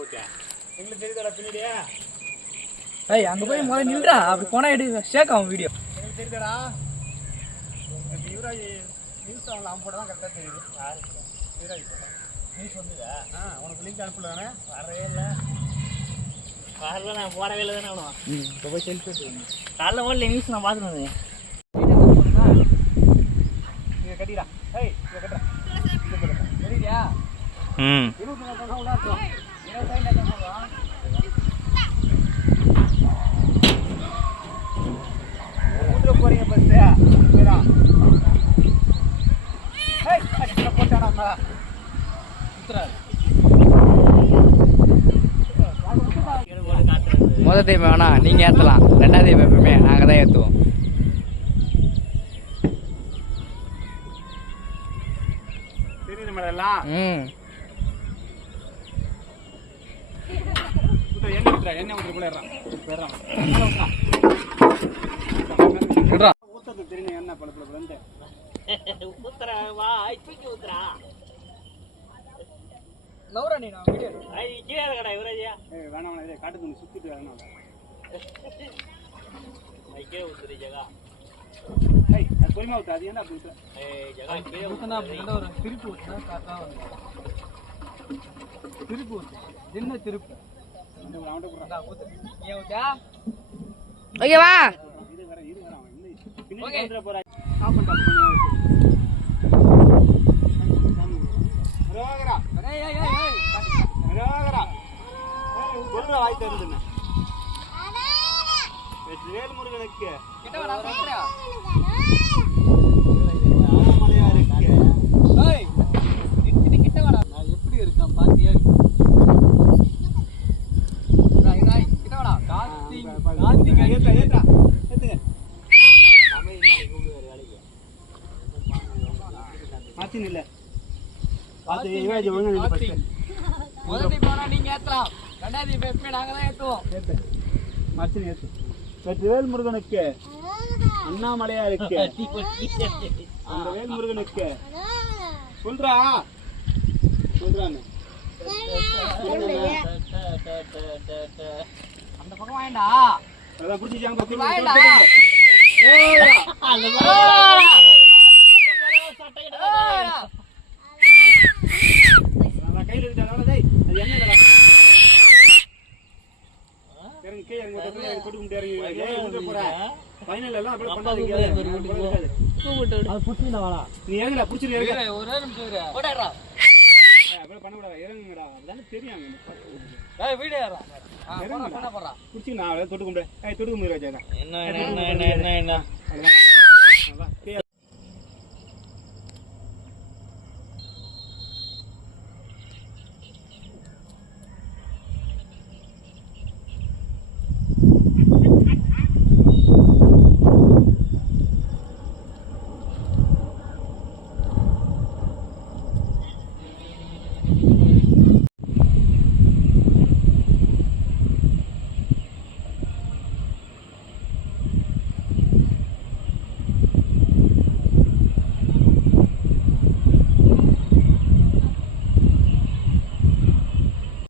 எங்களுக்கு தெரியுதாடா பின்னாடியே? ஏய் அங்க போய் முதல்ல நில்றா. அப்படி போனா எடு ஷேக் ஆகும் வீடியோ எனக்கு தெரியுதாடா? இந்த யுவராஜ் நியூஸ் அவங்கள அவன் போட தான் கரெக்டாக தெரியுது. யாரு போட யுவராஜ் நியூஸ் வந்துதா ஆ உனக்கு லிங்க் அனுப்பல தானே வரவே இல்லை. வரல நான் போடவே இல்லை தானே அவனும் இப்போ போய் செல்ஃபி எடுத்துக்கணும் காலைல ஓடல நியூஸ் நான் பார்த்துனது இதை கட்டிடா. ஏய் இதை கட்டுறா. ம். இருபத்தி நாலு உள்ள இருக்கும் முதல் தீபம் வேணா நீங்க ஏத்தலாம். ரெண்டாவது தீபம் எப்பவுமே நாங்க தான் ஏத்துவோம். தெரியுது மேடம் எல்லாம். ம். எண்ணெய் ஊத்துறா எண்ணெய் ஊத்துற கூட போயிடுறான் விட்றா தெரியும் ஊத்துறா வா தூக்கி ஊத்துறா நீ நான் வீடியோ கீழே ஏய் வேணாம் வேணாம் இதை காட்டு சுத்திட்டு வேணாம் ஐ ஊத்துறீ ஜகா ஏய் அது பொறுமையா ஊத்து அது என்ன அப்படி ஏய் ஜகா கீழே ஊத்துனா ஒரு ஊத்துனா வந்து திருப்பு என்ன திருப்பு? ஓகேவா இது வேற இது வேற அவன் இல்லை பின்னாடி Okay. வந்துட போறா ஆஃப் பண்ணிட்டா ரோகரா ஏய் ஏய் ஏய் ஏய் காட்டு, காட்டு. ரோகரா சொல்ற வாய் தருதுன்னு வேல்முருகனுக்கு கிட்ட வாடா சீக்கிரா ஆமலையா இருக்கு ஏய் கிட்ட கிட்ட வாடா நான் எப்படி இருக்கேன் பாத்தியா ராய் ராய் கிட்ட வாடா கார்த்திக் கார்த்திக் ஏத்தா ஏத்தா ஏத்துங்க தமிழ் நாளைக்கு கூப்பிடுவாரு வேலைக்கு மாத்தி நில்ல பாத்து யுவராஜ் ஒழுங்கா நில்லு கார்த்திக் ஃபர்ஸ்ட் முதல்ல போனா நீங்க ஏத்தலாம். ரெண்டாவது இப்ப எப்பவுமே நாங்க தான் ஏத்துவோம். ஏத்து. மச்சி ஏத்து. வெற்றி வேல்முருகனுக்கு அண்ணாமலையா இருக்கு. அந்த வேல்முருகனுக்கு சொல்றா. சொல்றான்னு அந்த பக்கம் வாங்கடா அதான் பிடிச்சிச்சாங்க பத்தி வாயடா. கையில் எடுத்தாலும் டேய் அது என்ன இல்லடா இறங்கு கீழே இறங்கு ஒரு இடத்துல கொண்டு கொண்டு இறங்கி ஏய் உள்ள போற ஃபைனல் எல்லாம் அப்படியே பண்ணாதீங்க அது புடிச்சுடா வாடா நீ இறங்குடா புடிச்சிரு இறங்கு ஒரே நிமிஷம் அப்படியே இறங்குங்கடா. அதானே தெரியும் ஏய், வீடியோ ஏறா. போடா. புடிச்சு நான் தொட்டு கும்பிடு. ஏய் தொட்டு கும்பிடு ராஜா என்ன என்ன என்ன என்ன